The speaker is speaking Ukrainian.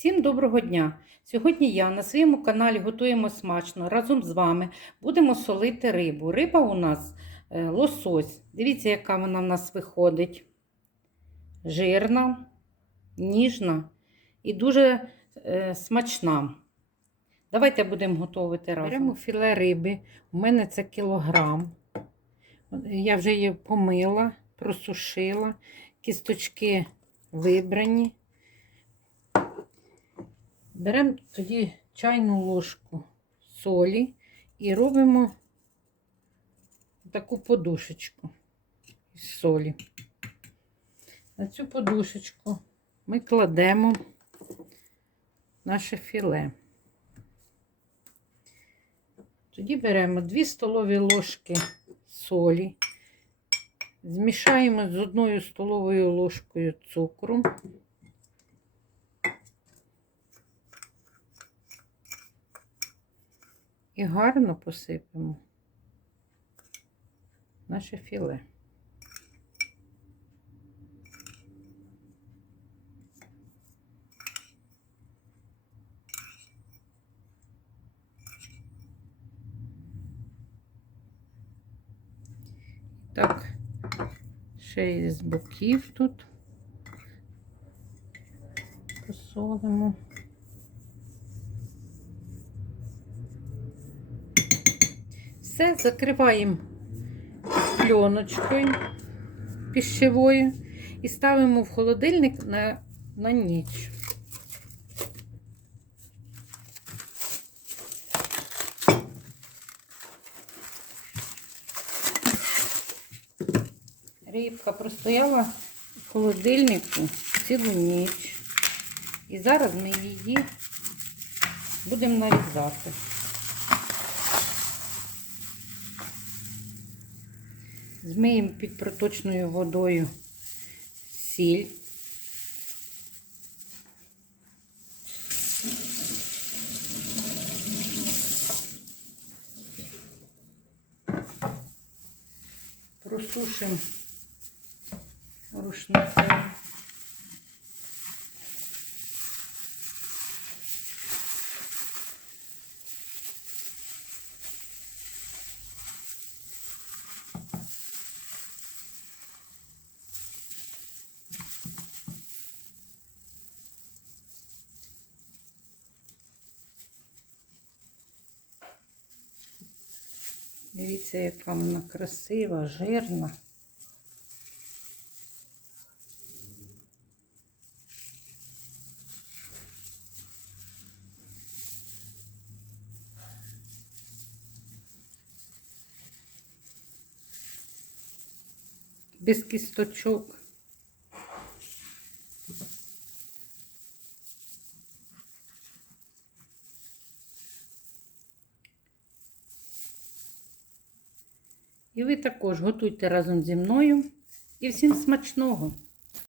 Всім доброго дня! Сьогодні я на своєму каналі Готуємо смачно разом з вами будемо солити рибу. Риба у нас е, лосось. Дивіться, яка вона в нас виходить. Жирна, ніжна і дуже е, смачна. Давайте будемо готувати разом. Беремо філе риби. У мене це кілограм. Я вже її помила, просушила, кісточки вибрані. Беремо тоді чайну ложку солі і робимо таку подушечку із солі. На цю подушечку ми кладемо наше філе. Тоді беремо 2 столові ложки солі, змішаємо з одною столовою ложкою цукру. І гарно посипемо наше філе. Так, ще і з боків тут посолимо. Все закриваємо пленочкою пищевою і ставимо в холодильник на, на ніч. Рибка простояла в холодильнику цілу ніч. І зараз ми її будемо нарізати. Змиємо під проточною водою сіль. Просушимо рушником. Дивіться, яка вона красива, жирна. Без кісточок. І ви також готуйте разом зі мною. І всім смачного!